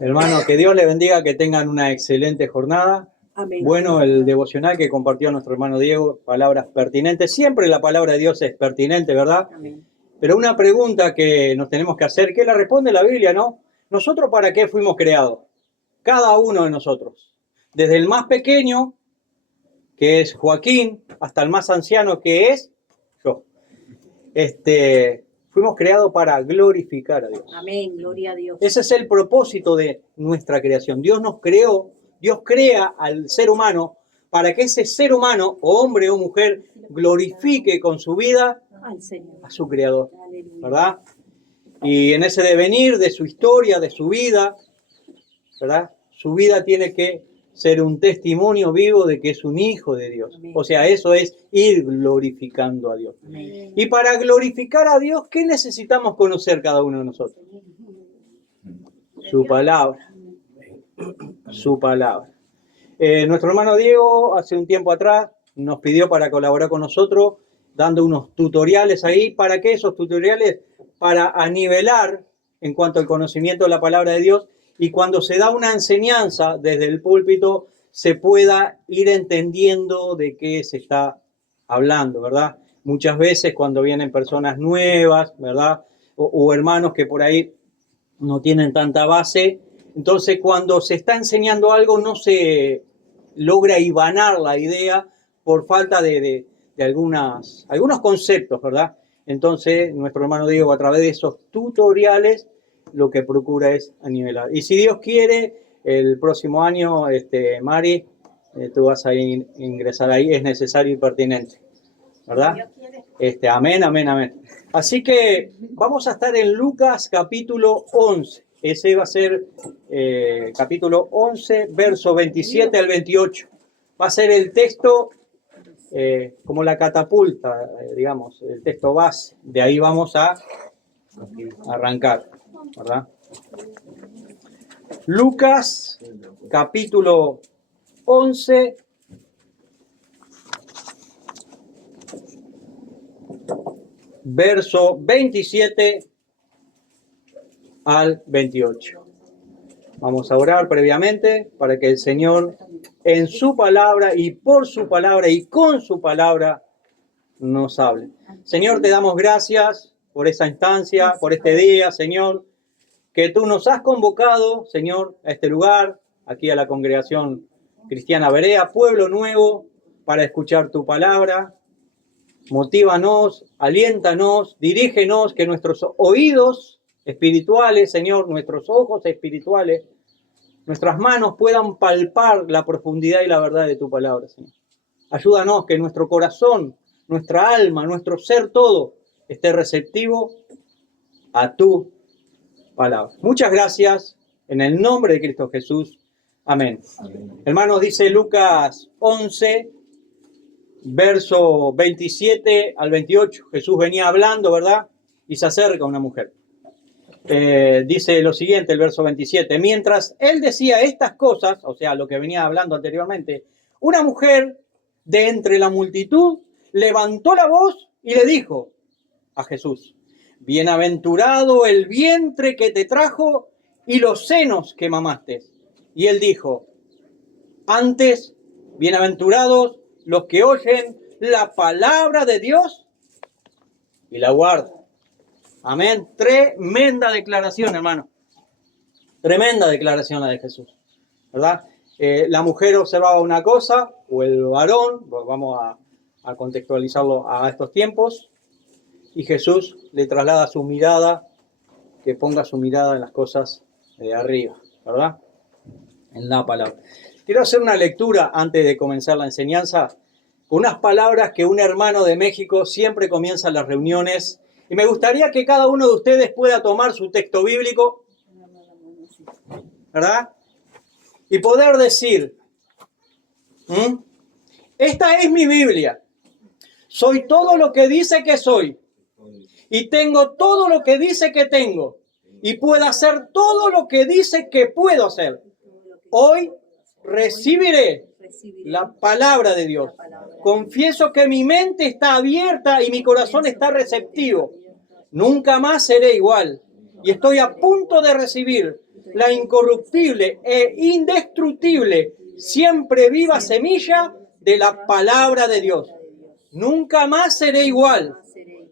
Hermano, que Dios les bendiga, que tengan una excelente jornada. Amén. Bueno, el devocional que compartió nuestro hermano Diego, palabras pertinentes. Siempre la palabra de Dios es pertinente, ¿verdad? Amén. Pero una pregunta que nos tenemos que hacer, que la responde la Biblia, ¿no? ¿Nosotros para qué fuimos creados? Cada uno de nosotros. Desde el más pequeño, que es Joaquín, hasta el más anciano, que es yo. Fuimos creados para glorificar a Dios. Amén, gloria a Dios. Ese es el propósito de nuestra creación. Dios nos creó, Dios crea al ser humano para que ese ser humano, o hombre o mujer, glorifique con su vida Al Señor. a su creador, Aleluya. ¿verdad? Y en ese devenir de su historia, de su vida, ¿verdad? Su vida tiene que ser un testimonio vivo de que es un hijo de Dios. Amén. O sea, eso es ir glorificando a Dios. Amén. Y para glorificar a Dios, ¿qué necesitamos conocer cada uno de nosotros? Su palabra. Su palabra. Nuestro hermano Diego, hace un tiempo atrás, nos pidió para colaborar con nosotros, dando unos tutoriales ahí. ¿Para qué esos tutoriales? Para anivelar en cuanto al conocimiento de la palabra de Dios, y cuando se da una enseñanza desde el púlpito, se pueda ir entendiendo de qué se está hablando, ¿verdad? Muchas veces cuando vienen personas nuevas, ¿verdad? O hermanos que por ahí no tienen tanta base, entonces cuando se está enseñando algo no se logra hibanar la idea por falta de algunos conceptos, ¿verdad? Entonces nuestro hermano Diego, a través de esos tutoriales, lo que procura es anivelar. Y si Dios quiere, el próximo año, Mari, tú vas a ingresar ahí, es necesario y pertinente, ¿verdad? Amén, amén, amén. Así que vamos a estar en Lucas capítulo 11. Ese va a ser capítulo 11, verso 27 al 28. Va a ser el texto como la catapulta, digamos, el texto base. De ahí vamos a arrancar, ¿verdad? Lucas capítulo 11, verso 27 al 28. Vamos a orar previamente para que el Señor, en su palabra y por su palabra y con su palabra, nos hable. Señor, te damos gracias por esta instancia, por este día, Señor, que tú nos has convocado, Señor, a este lugar, aquí a la congregación cristiana Berea, pueblo nuevo, para escuchar tu palabra. Motívanos, aliéntanos, dirígenos, que nuestros oídos espirituales, Señor, nuestros ojos espirituales, nuestras manos puedan palpar la profundidad y la verdad de tu palabra, Señor. Ayúdanos que nuestro corazón, nuestra alma, nuestro ser todo esté receptivo a tu palabra. Muchas gracias, en el nombre de Cristo Jesús. Amén. Amén. Hermanos, dice Lucas 11, verso 27 al 28. Jesús venía hablando, ¿verdad? Y se acerca a una mujer. Dice lo siguiente, el verso 27. Mientras él decía estas cosas, o sea, lo que venía hablando anteriormente, una mujer de entre la multitud levantó la voz y le dijo a Jesús: bienaventurado el vientre que te trajo y los senos que mamaste. Y él dijo: antes, bienaventurados los que oyen la palabra de Dios y la guardan. Amén. Tremenda declaración, hermano. Tremenda declaración la de Jesús, ¿verdad? La mujer observaba una cosa, o el varón, vamos a contextualizarlo a estos tiempos, y Jesús le traslada su mirada, que ponga su mirada en las cosas de arriba, ¿verdad? En la palabra. Quiero hacer una lectura antes de comenzar la enseñanza, con unas palabras que un hermano de México siempre comienza las reuniones, y me gustaría que cada uno de ustedes pueda tomar su texto bíblico, ¿verdad? Y poder decir: esta es mi Biblia, soy todo lo que dice que soy, y tengo todo lo que dice que tengo, y puedo hacer todo lo que dice que puedo hacer. Hoy recibiré la palabra de Dios. Confieso que mi mente está abierta y mi corazón está receptivo. Nunca más seré igual. Y estoy a punto de recibir la incorruptible e indestructible, siempre viva semilla de la palabra de Dios. Nunca más seré igual.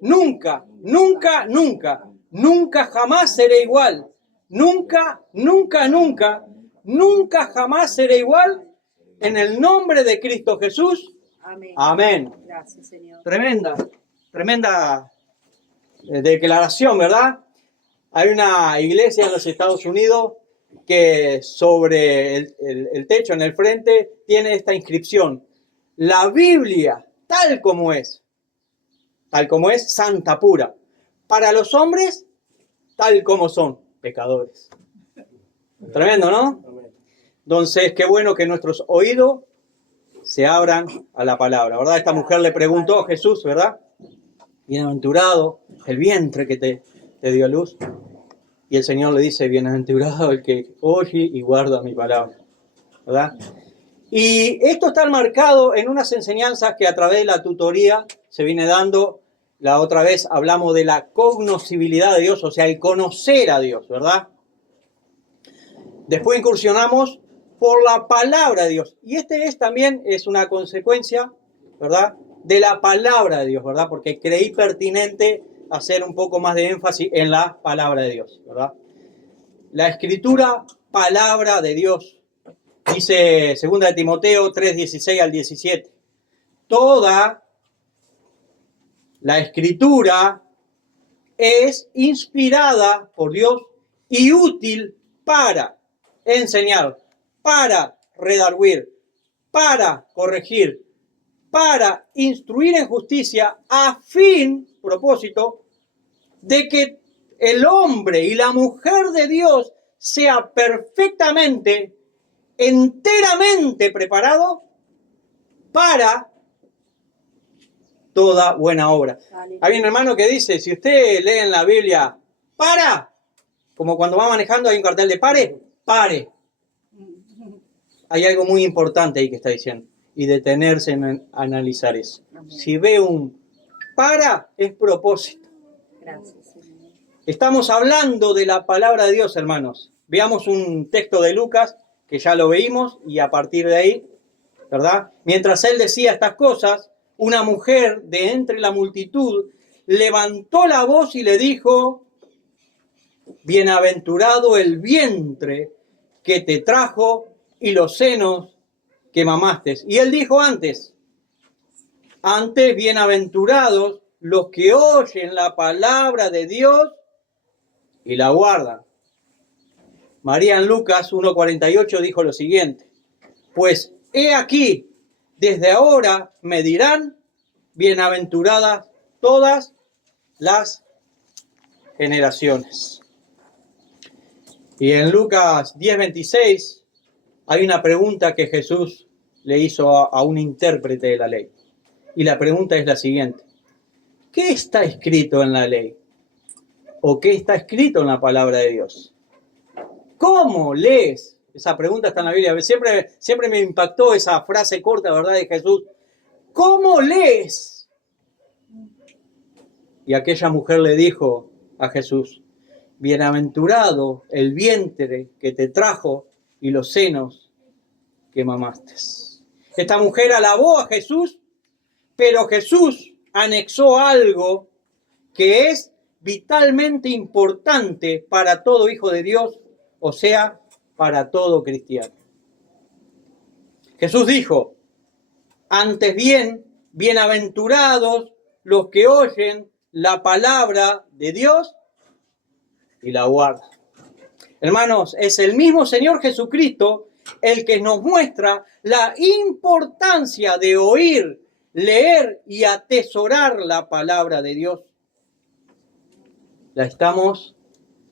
Nunca, nunca, nunca, nunca jamás seré igual. Nunca, nunca, nunca, nunca jamás seré igual. En el nombre de Cristo Jesús. Amén. Amén. Gracias, Señor. Tremenda declaración, ¿verdad? Hay una iglesia en los Estados Unidos que sobre el techo, en el frente, tiene esta inscripción: la Biblia, tal como es, santa pura. Para los hombres, tal como son, pecadores. Tremendo, ¿no? Entonces, qué bueno que nuestros oídos se abran a la palabra, ¿verdad? Esta mujer le preguntó a Jesús, ¿verdad? Bienaventurado el vientre que te dio a luz. Y el Señor le dice: bienaventurado el que oye y guarda mi palabra, ¿verdad? Y esto está marcado en unas enseñanzas que a través de la tutoría se viene dando. La otra vez hablamos de la cognoscibilidad de Dios, o sea, el conocer a Dios, ¿verdad? Después incursionamos por la palabra de Dios. Y también es una consecuencia, ¿verdad?, de la palabra de Dios, ¿verdad? Porque creí pertinente hacer un poco más de énfasis en la palabra de Dios, ¿verdad? La escritura, palabra de Dios. Dice 2 de Timoteo 3, 16 al 17. Toda la escritura es inspirada por Dios y útil para enseñar, para redarguir, para corregir, para instruir en justicia, a fin, propósito, de que el hombre y la mujer de Dios sea perfectamente, enteramente preparado para toda buena obra. Hay un hermano que dice: si usted lee en la Biblia, para, como cuando va manejando hay un cartel de pare, pare. Hay algo muy importante ahí que está diciendo, y detenerse en analizar eso. Si ve un para, es propósito. Gracias, Señor. Estamos hablando de la palabra de Dios, hermanos. Veamos un texto de Lucas, que ya lo veímos, y a partir de ahí, ¿verdad? Mientras él decía estas cosas, una mujer de entre la multitud levantó la voz y le dijo: bienaventurado el vientre que te trajo y los senos que mamaste. Y él dijo antes, bienaventurados los que oyen la palabra de Dios y la guardan. María en Lucas 1:48 dijo lo siguiente: pues he aquí, desde ahora me dirán bienaventuradas todas las generaciones. Y en Lucas 10:26 hay una pregunta que Jesús le hizo a un intérprete de la ley. Y la pregunta es la siguiente: ¿qué está escrito en la ley? ¿O qué está escrito en la palabra de Dios? ¿Cómo lees? Esa pregunta está en la Biblia. Siempre me impactó esa frase corta, ¿verdad?, de Jesús. ¿Cómo lees? Y aquella mujer le dijo a Jesús: bienaventurado el vientre que te trajo y los senos que mamaste. Esta mujer alabó a Jesús, pero Jesús anexó algo que es vitalmente importante para todo hijo de Dios, o sea, para todo cristiano. Jesús dijo: antes bien, bienaventurados los que oyen la palabra de Dios y la guardan. Hermanos, es el mismo Señor Jesucristo el que nos muestra la importancia de oír, leer y atesorar la palabra de Dios. ¿La estamos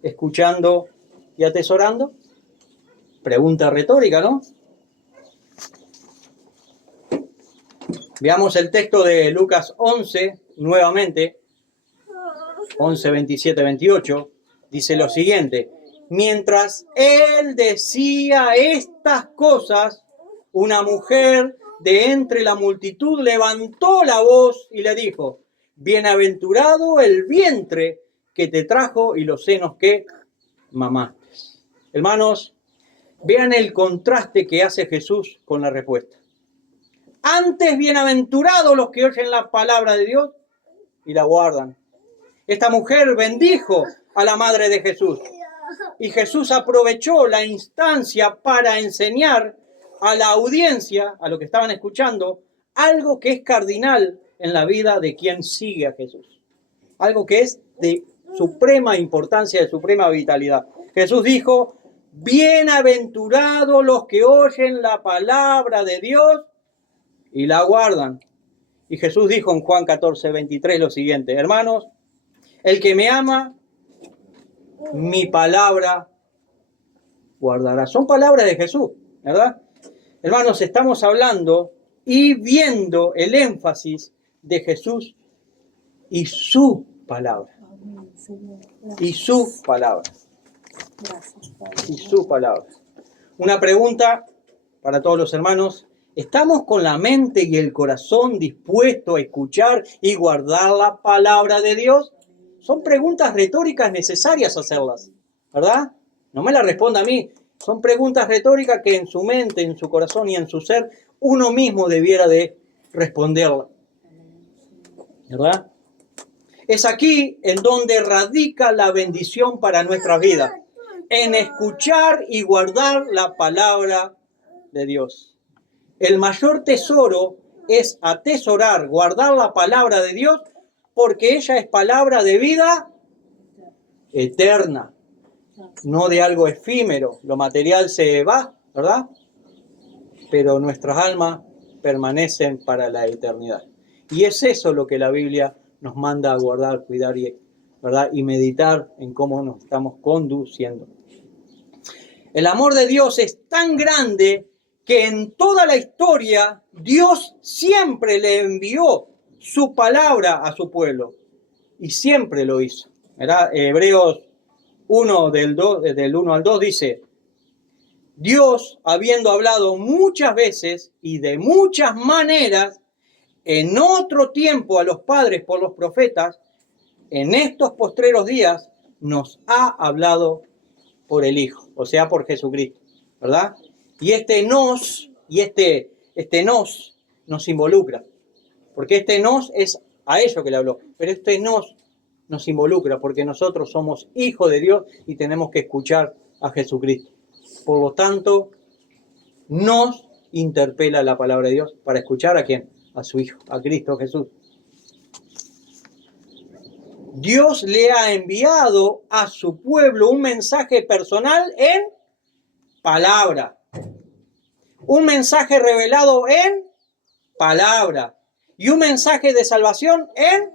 escuchando y atesorando? Pregunta retórica, ¿no? Veamos el texto de Lucas 11, nuevamente, 11, 27, 28, dice lo siguiente: mientras él decía estas cosas, una mujer de entre la multitud levantó la voz y le dijo: bienaventurado el vientre que te trajo y los senos que mamaste. Hermanos, vean el contraste que hace Jesús con la respuesta. Antes, bienaventurados los que oyen la palabra de Dios y la guardan. Esta mujer bendijo a la madre de Jesús. Y Jesús aprovechó la instancia para enseñar a la audiencia, a lo que estaban escuchando, algo que es cardinal en la vida de quien sigue a Jesús. Algo que es de suprema importancia, de suprema vitalidad. Jesús dijo, bienaventurados los que oyen la palabra de Dios y la guardan. Y Jesús dijo en Juan 14:23 lo siguiente, hermanos, el que me ama, mi palabra guardará. Son palabras de Jesús, ¿verdad? Hermanos, estamos hablando y viendo el énfasis de Jesús y su palabra. Y su palabra. Y su palabra. Una pregunta para todos los hermanos. ¿Estamos con la mente y el corazón dispuestos a escuchar y guardar la palabra de Dios? Son preguntas retóricas necesarias hacerlas, ¿verdad? No me la responda a mí. Son preguntas retóricas que en su mente, en su corazón y en su ser, uno mismo debiera de responderla, ¿verdad? Es aquí en donde radica la bendición para nuestra vida, en escuchar y guardar la palabra de Dios. El mayor tesoro es atesorar, guardar la palabra de Dios, porque ella es palabra de vida eterna, no de algo efímero. Lo material se va, ¿verdad? Pero nuestras almas permanecen para la eternidad. Y es eso lo que la Biblia nos manda a guardar, cuidar y, ¿verdad? Y meditar en cómo nos estamos conduciendo. El amor de Dios es tan grande que en toda la historia Dios siempre le envió su palabra a su pueblo. Y siempre lo hizo, ¿verdad? Hebreos 1 del 1 al 2 dice, Dios, habiendo hablado muchas veces y de muchas maneras, en otro tiempo a los padres por los profetas, en estos postreros días nos ha hablado por el Hijo, o sea, por Jesucristo, ¿verdad? Y este nos involucra, porque este nos es a ellos que le habló, pero este nos involucra, porque nosotros somos hijos de Dios y tenemos que escuchar a Jesucristo. Por lo tanto, nos interpela la palabra de Dios para escuchar a ¿quién? A su Hijo, a Cristo Jesús. Dios le ha enviado a su pueblo un mensaje personal en palabra. Un mensaje revelado en palabra. Y un mensaje de salvación en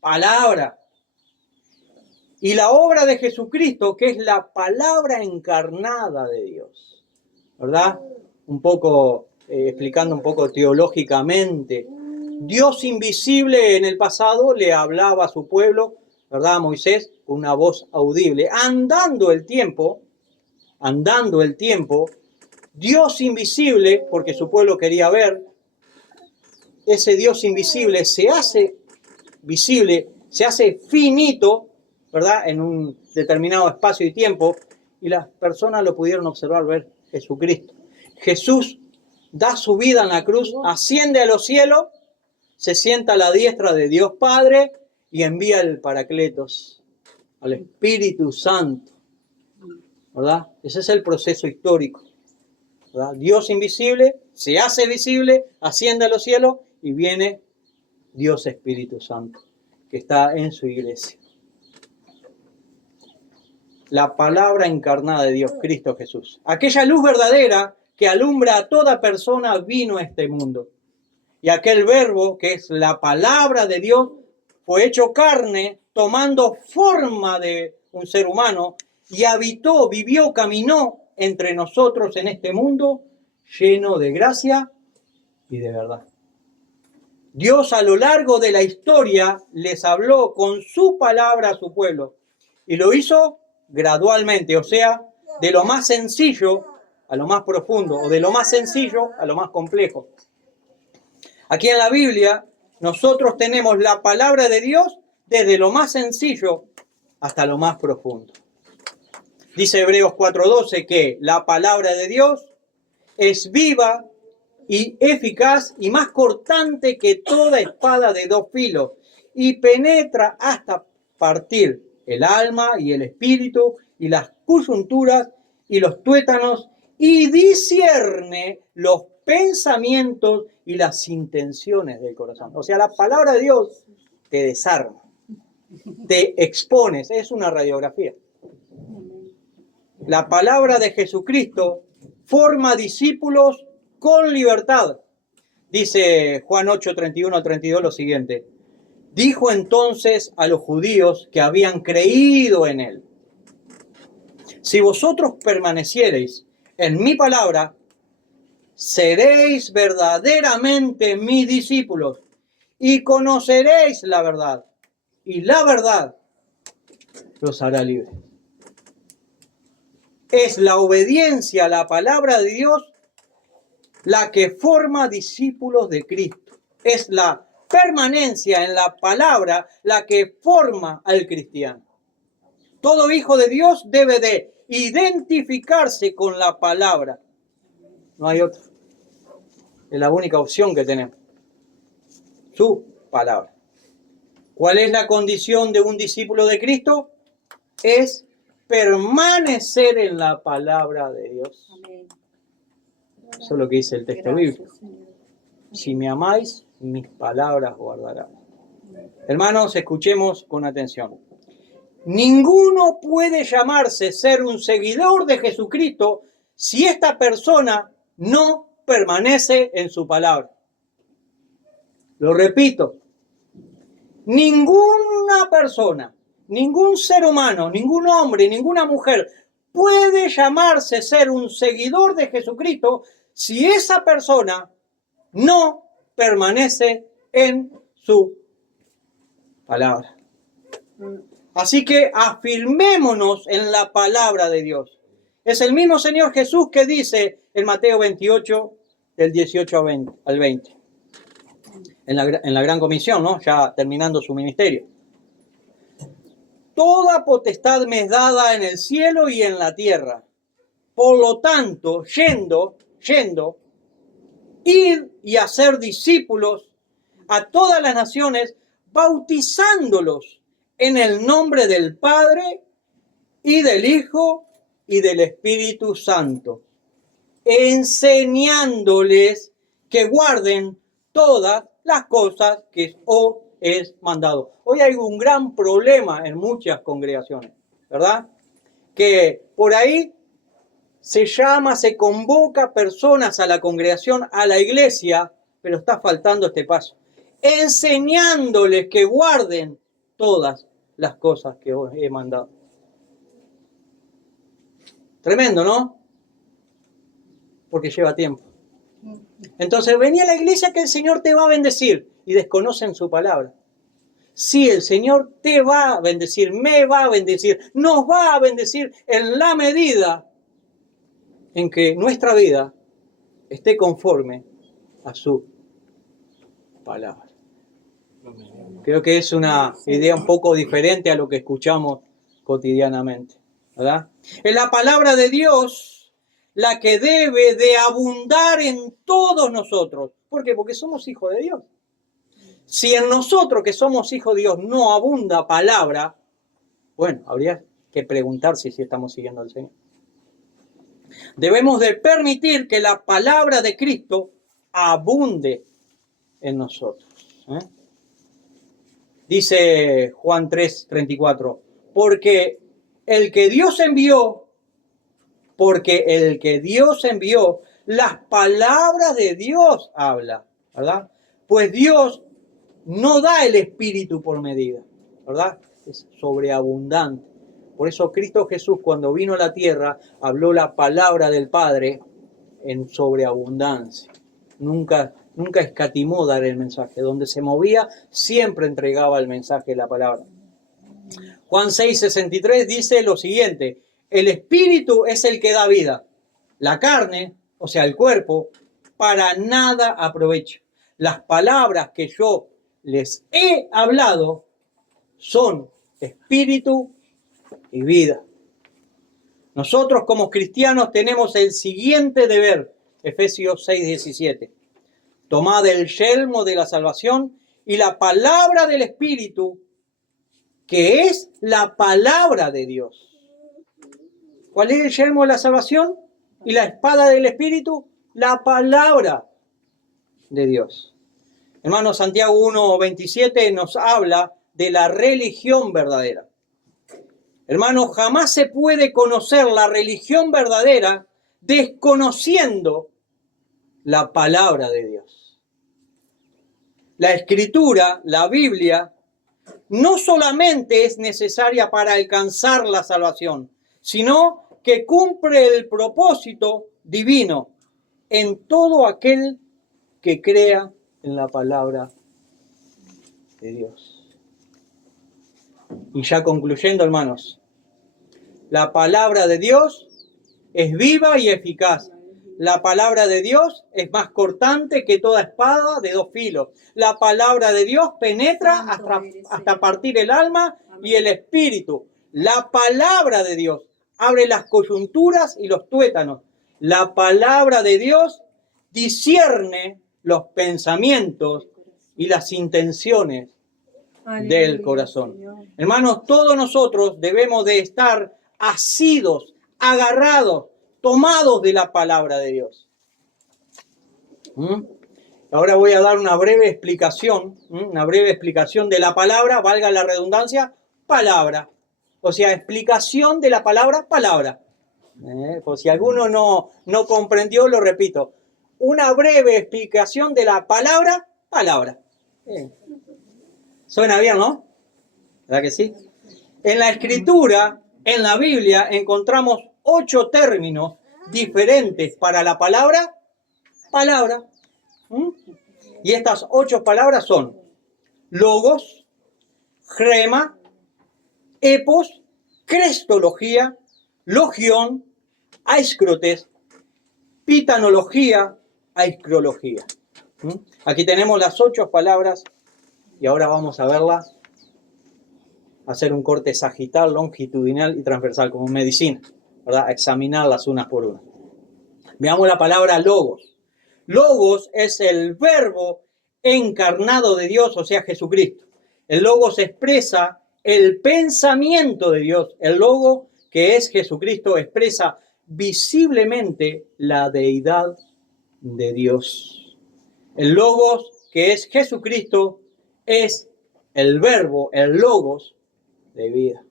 palabra. Y la obra de Jesucristo, que es la palabra encarnada de Dios, ¿verdad? Un poco, explicando un poco teológicamente. Dios invisible en el pasado le hablaba a su pueblo, ¿verdad? A Moisés, con una voz audible. Andando el tiempo, Dios invisible, porque su pueblo quería ver, ese Dios invisible se hace visible, se hace finito, ¿verdad? En un determinado espacio y tiempo, y las personas lo pudieron observar, ver Jesucristo. Jesús da su vida en la cruz, asciende a los cielos, se sienta a la diestra de Dios Padre y envía el Paracletos, al Espíritu Santo, ¿verdad? Ese es el proceso histórico, ¿verdad? Dios invisible se hace visible, asciende a los cielos y viene Dios Espíritu Santo, que está en su iglesia. La palabra encarnada de Dios, Cristo Jesús. Aquella luz verdadera que alumbra a toda persona vino a este mundo. Y aquel verbo, que es la palabra de Dios, fue hecho carne, tomando forma de un ser humano, y habitó, vivió, caminó entre nosotros en este mundo lleno de gracia y de verdad. Dios a lo largo de la historia les habló con su palabra a su pueblo, y lo hizo gradualmente, o sea, de lo más sencillo a lo más profundo, o de lo más sencillo a lo más complejo. Aquí en la Biblia nosotros tenemos la palabra de Dios desde lo más sencillo hasta lo más profundo. Dice Hebreos 4:12 que la palabra de Dios es viva y eficaz y más cortante que toda espada de dos filos y penetra hasta partir el alma y el espíritu y las coyunturas y los tuétanos y discierne los pensamientos y las intenciones del corazón. O sea, la palabra de Dios te desarma, te expones, es una radiografía. La palabra de Jesucristo forma discípulos con libertad. Dice Juan 8, 31-32 lo siguiente. Dijo entonces a los judíos que habían creído en él: si vosotros permaneciereis en mi palabra, seréis verdaderamente mis discípulos y conoceréis la verdad, y la verdad los hará libres. Es la obediencia a la palabra de Dios la que forma discípulos de Cristo. Es la permanencia en la palabra la que forma al cristiano. Todo hijo de Dios debe de identificarse con la palabra. No hay otra. Es la única opción que tenemos. Su palabra. ¿Cuál es la condición de un discípulo de Cristo? Es permanecer en la palabra de Dios. Amén. Eso es lo que dice el texto bíblico. Si me amáis, mis palabras guardarás. Hermanos, escuchemos con atención. Ninguno puede llamarse ser un seguidor de Jesucristo si esta persona no permanece en su palabra. Lo repito. Ninguna persona, ningún ser humano, ningún hombre, ninguna mujer puede llamarse ser un seguidor de Jesucristo si esa persona no permanece en su palabra. Así que afirmémonos en la palabra de Dios. Es el mismo Señor Jesús que dice en Mateo 28, del 18 al 20. En la Gran Comisión, ¿no? Ya terminando su ministerio. Toda potestad me es dada en el cielo y en la tierra. Por lo tanto, yendo, id y hacer discípulos a todas las naciones, bautizándolos en el nombre del Padre y del Hijo y del Espíritu Santo, enseñándoles que guarden todas las cosas que os he mandado. Hoy hay un gran problema en muchas congregaciones, ¿verdad? Que por ahí se convoca personas a la congregación, a la iglesia, pero está faltando este paso. Enseñándoles que guarden todas las cosas que os he mandado. Tremendo, ¿no? Porque lleva tiempo. Entonces, vení a la iglesia que el Señor te va a bendecir y desconocen su palabra. Sí, el Señor te va a bendecir, me va a bendecir, nos va a bendecir en la medida en que nuestra vida esté conforme a su palabra. Creo que es una idea un poco diferente a lo que escuchamos cotidianamente, ¿verdad? Es la palabra de Dios la que debe de abundar en todos nosotros. ¿Por qué? Porque somos hijos de Dios. Si en nosotros que somos hijos de Dios no abunda palabra, bueno, habría que preguntarse si estamos siguiendo al Señor. Debemos de permitir que la palabra de Cristo abunde en nosotros. Dice Juan 3:34, porque el que Dios envió, las palabras de Dios habla, ¿verdad? Pues Dios no da el Espíritu por medida, ¿verdad? Es sobreabundante. Por eso Cristo Jesús, cuando vino a la tierra, habló la palabra del Padre en sobreabundancia. Nunca escatimó dar el mensaje. Donde se movía, siempre entregaba el mensaje de la palabra. Juan 6:63 dice lo siguiente: el Espíritu es el que da vida. La carne, o sea, el cuerpo, para nada aprovecha. Las palabras que yo les he hablado son espíritu y vida. Nosotros como cristianos tenemos el siguiente deber, Efesios 6:17. Tomad el yelmo de la salvación y la palabra del Espíritu, que es la palabra de Dios. ¿Cuál es el yelmo de la salvación? Y la espada del Espíritu, la palabra de Dios. Hermano, Santiago 1:27 nos habla de la religión verdadera. Hermano, jamás se puede conocer la religión verdadera desconociendo la palabra de Dios. La Escritura, la Biblia, no solamente es necesaria para alcanzar la salvación, sino que cumple el propósito divino en todo aquel que crea en la palabra de Dios. Y ya concluyendo, hermanos, la palabra de Dios es viva y eficaz. La palabra de Dios es más cortante que toda espada de dos filos. La palabra de Dios penetra hasta partir el alma y el espíritu. La palabra de Dios abre las coyunturas y los tuétanos. La palabra de Dios discierne los pensamientos y las intenciones del corazón. Hermanos, todos nosotros debemos de estar asidos, agarrados, tomados de la palabra de Dios. Ahora voy a dar una breve explicación de la palabra, valga la redundancia, palabra. O sea, explicación de la palabra, palabra. Por si alguno no comprendió, lo repito. Una breve explicación de la palabra, palabra. Suena bien, ¿no? ¿Verdad que sí? En la Escritura, en la Biblia, encontramos 8 términos diferentes para la palabra, palabra. Y estas 8 palabras son logos, grema, epos, crestología, logión, aiskrotes, pitanología, aiskrología. Aquí tenemos las 8 palabras y ahora vamos a verlas, hacer un corte sagital, longitudinal y transversal, como en medicina, ¿verdad? Examinarlas unas por una. Veamos la palabra logos. Logos es el verbo encarnado de Dios, o sea, Jesucristo. El logos expresa el pensamiento de Dios. El logo, que es Jesucristo, expresa visiblemente la deidad de Dios. El logos, que es Jesucristo, es el verbo, el logos de vida.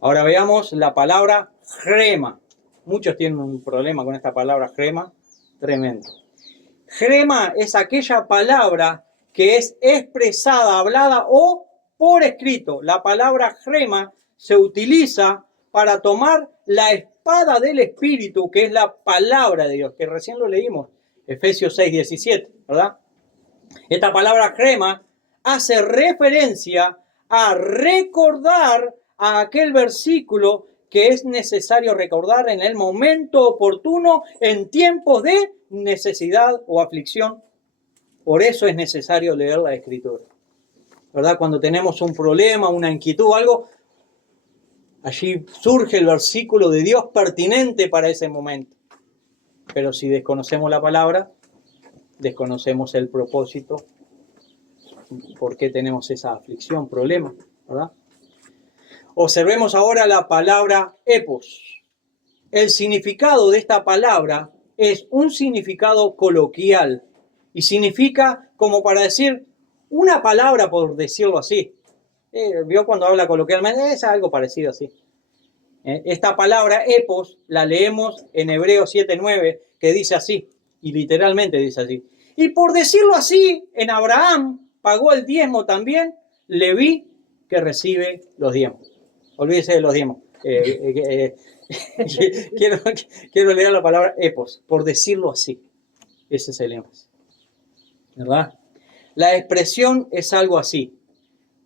Ahora veamos la palabra grema. Muchos tienen un problema con esta palabra grema, tremendo. Grema es aquella palabra que es expresada, hablada o por escrito. La palabra grema se utiliza para tomar la espada del Espíritu, que es la palabra de Dios, que recién lo leímos, Efesios 6:17, ¿verdad? Esta palabra grema hace referencia a recordar a aquel versículo que es necesario recordar en el momento oportuno, en tiempos de necesidad o aflicción. Por eso es necesario leer la Escritura, ¿verdad? Cuando tenemos un problema, una inquietud, algo, allí surge el versículo de Dios pertinente para ese momento. Pero si desconocemos la palabra, desconocemos el propósito, por qué tenemos esa aflicción, problema, ¿verdad? Observemos ahora la palabra epos. El significado de esta palabra es un significado coloquial y significa como para decir una palabra, por decirlo así. ¿Vio cuando habla coloquialmente? Es algo parecido así. Esta palabra epos la leemos en Hebreos 7:9, que dice así, y literalmente dice así. Y por decirlo así, en Abraham pagó el diezmo también, Leví, que recibe los diezmos. Olvídese de los diezmos. Quiero leer la palabra epos, por decirlo así. Ese es el énfasis, ¿verdad? La expresión es algo así,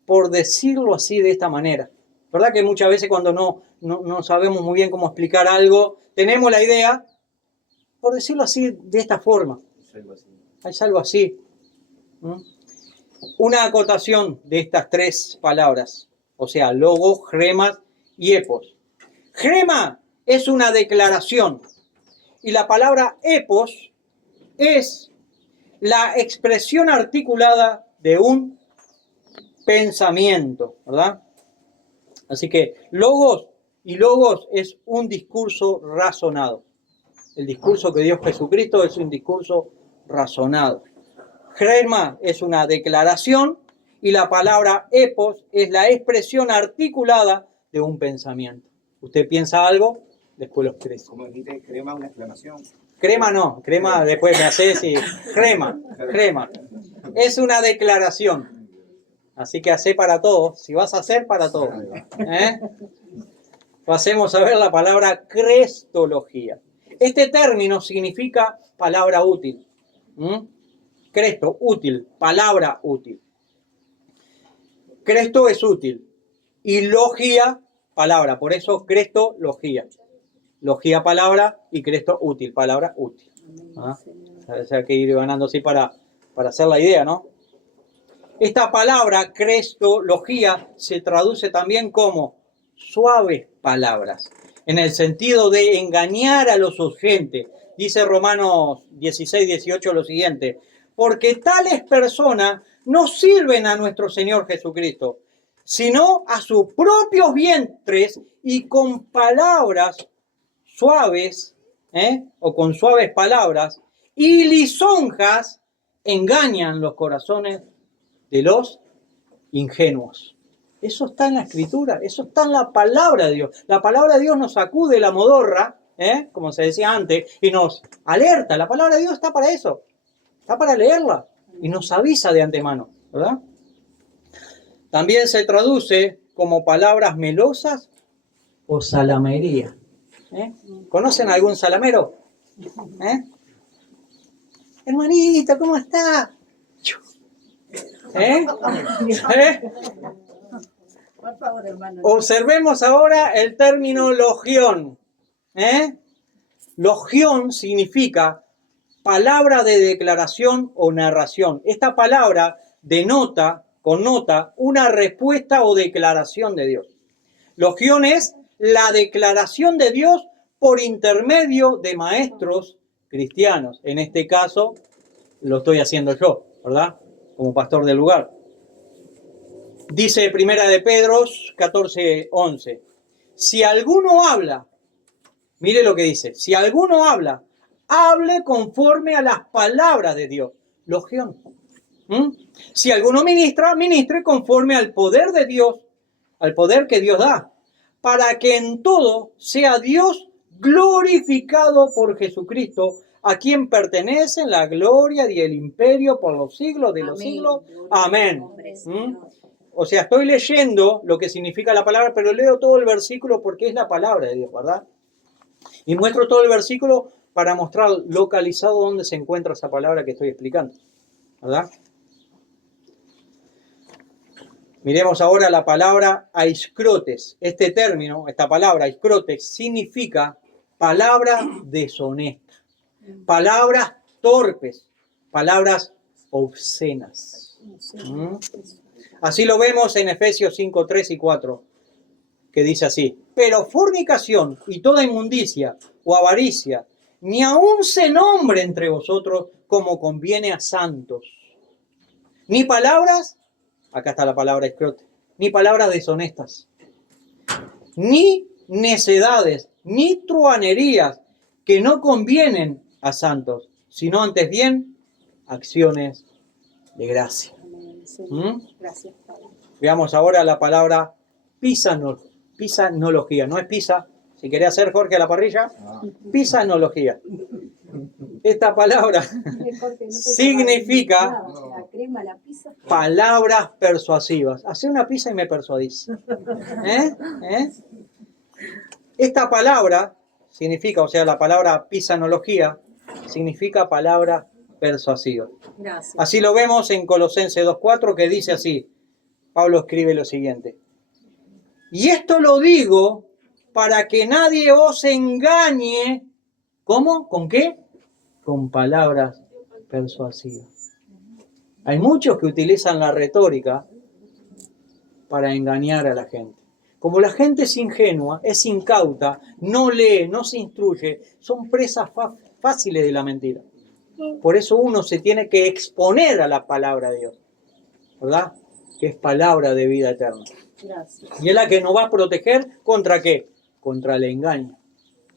por decirlo así, de esta manera. ¿Verdad que muchas veces cuando no sabemos muy bien cómo explicar algo, tenemos la idea, por decirlo así, de esta forma? Es algo así. Una acotación de estas 3 palabras, o sea, logos, gremas y epos. Grema es una declaración. Y la palabra epos es la expresión articulada de un pensamiento, ¿verdad? Así que logos es un discurso razonado. El discurso que dio Jesucristo es un discurso razonado. Chrema es una declaración y la palabra epos es la expresión articulada de un pensamiento. Usted piensa algo, después lo expresa. Como dijiste, crema, una exclamación. Crema no, crema después me haces y crema. Es una declaración. Así que hace para todos, si vas a hacer para todos. Pasemos a ver la palabra crestología. Este término significa palabra útil. Cresto, útil, palabra útil. Cresto es útil y logía, palabra. Por eso crestología. Logía, palabra, y cresto, útil, palabra útil. O sea, hay que ir ganando así para hacer la idea, ¿no? Esta palabra, crestología, se traduce también como suaves palabras, en el sentido de engañar a los oyentes. Dice Romanos 16, 18 lo siguiente: porque tales personas no sirven a nuestro Señor Jesucristo, sino a sus propios vientres, y con palabras suaves, o con suaves palabras y lisonjas engañan los corazones de los ingenuos. Eso está en la Escritura, eso está en la palabra de Dios. La palabra de Dios nos sacude la modorra, como se decía antes, y nos alerta. La palabra de Dios está para eso, está para leerla y nos avisa de antemano, ¿verdad? También se traduce como palabras melosas o salamería. ¿Conocen algún salamero? Hermanito, ¿cómo está? Por favor, hermano. Observemos ahora el término logión. Logión significa palabra de declaración o narración. Esta palabra connota una respuesta o declaración de Dios. Logión es la declaración de Dios por intermedio de maestros cristianos. En este caso, lo estoy haciendo yo, ¿verdad? Como pastor del lugar. Dice Primera de Pedro 14:11. Si alguno habla, mire lo que dice, si alguno habla, hable conforme a las palabras de Dios. Logión. Si alguno ministra, ministre conforme al poder de Dios, al poder que Dios da, para que en todo sea Dios glorificado por Jesucristo, a quien pertenecen la gloria y el imperio por los siglos de los siglos. Amén. O sea, estoy leyendo lo que significa la palabra, pero leo todo el versículo porque es la palabra de Dios, ¿verdad? Y muestro todo el versículo para mostrar localizado dónde se encuentra esa palabra que estoy explicando, ¿verdad? Miremos ahora la palabra aiskrotes. Este término, esta palabra aiskrotes, significa palabra deshonesta, palabras torpes, palabras obscenas. Así lo vemos en Efesios 5, 3 y 4, que dice así: pero fornicación y toda inmundicia o avaricia, ni aun se nombre entre vosotros como conviene a santos, ni palabras, acá está la palabra escrote, ni palabras deshonestas, ni necedades, ni truhanerías que no convienen a santos, sino antes bien acciones de gracia. Gracias, Padre. Veamos ahora la palabra pisanología. No es pizza. Si querés hacer, Jorge, a la parrilla, pisanología. Esta palabra significa palabras persuasivas. Hacé una pizza y me persuadís. Esta palabra significa, o sea, la palabra pisanología significa palabra persuasiva. Gracias. Así lo vemos en Colosenses 2:4, que dice así. Pablo escribe lo siguiente: y esto lo digo para que nadie os engañe. ¿Cómo? ¿Con qué? Con palabras persuasivas. Hay muchos que utilizan la retórica para engañar a la gente. Como la gente es ingenua, es incauta, no lee, no se instruye, son presas fáciles de la mentira. Por eso uno se tiene que exponer a la palabra de Dios, ¿verdad? Que es palabra de vida eterna. Gracias. Y es la que nos va a proteger ¿contra qué? Contra el engaño,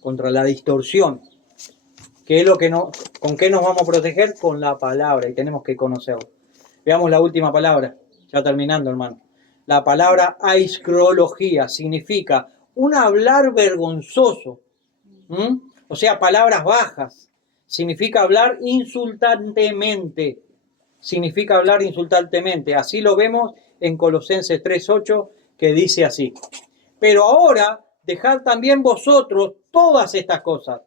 contra la distorsión. ¿Qué es lo que ¿Con qué nos vamos a proteger? Con la palabra, y tenemos que conocerla. Veamos la última palabra, ya terminando, hermano. La palabra aiscrología significa un hablar vergonzoso. O sea, palabras bajas. Significa hablar insultantemente. Significa hablar insultantemente. Así lo vemos en Colosenses 3:8, que dice así. Pero ahora, dejad también vosotros todas estas cosas.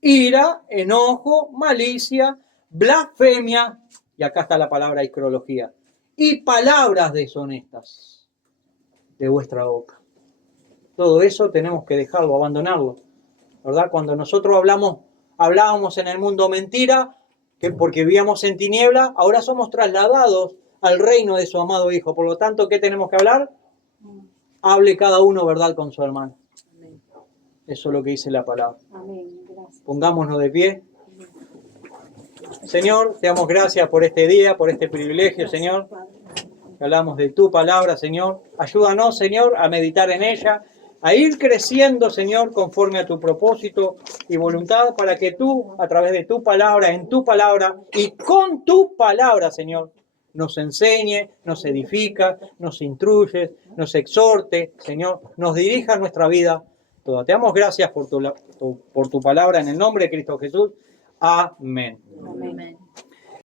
Ira, enojo, malicia, blasfemia, y acá está la palabra aiscrología, y palabras deshonestas de vuestra boca. Todo eso tenemos que dejarlo, abandonarlo, ¿verdad? Cuando nosotros hablábamos en el mundo mentira, que porque vivíamos en tiniebla, ahora somos trasladados al reino de su amado Hijo. Por lo tanto, ¿qué tenemos que hablar? Hable cada uno verdad con su hermano. Amén. Eso es lo que dice la palabra. Amén. Gracias. Pongámonos de pie. Señor, te damos gracias por este día, por este privilegio, Señor. Hablamos de tu palabra, Señor. Ayúdanos, Señor, a meditar en ella, a ir creciendo, Señor, conforme a tu propósito y voluntad, para que tú, a través de tu palabra, en tu palabra y con tu palabra, Señor, nos enseñe, nos edifica, nos instruye, nos exhorte, Señor, nos dirija nuestra vida toda. Te damos gracias por tu palabra en el nombre de Cristo Jesús. Amén. Amén.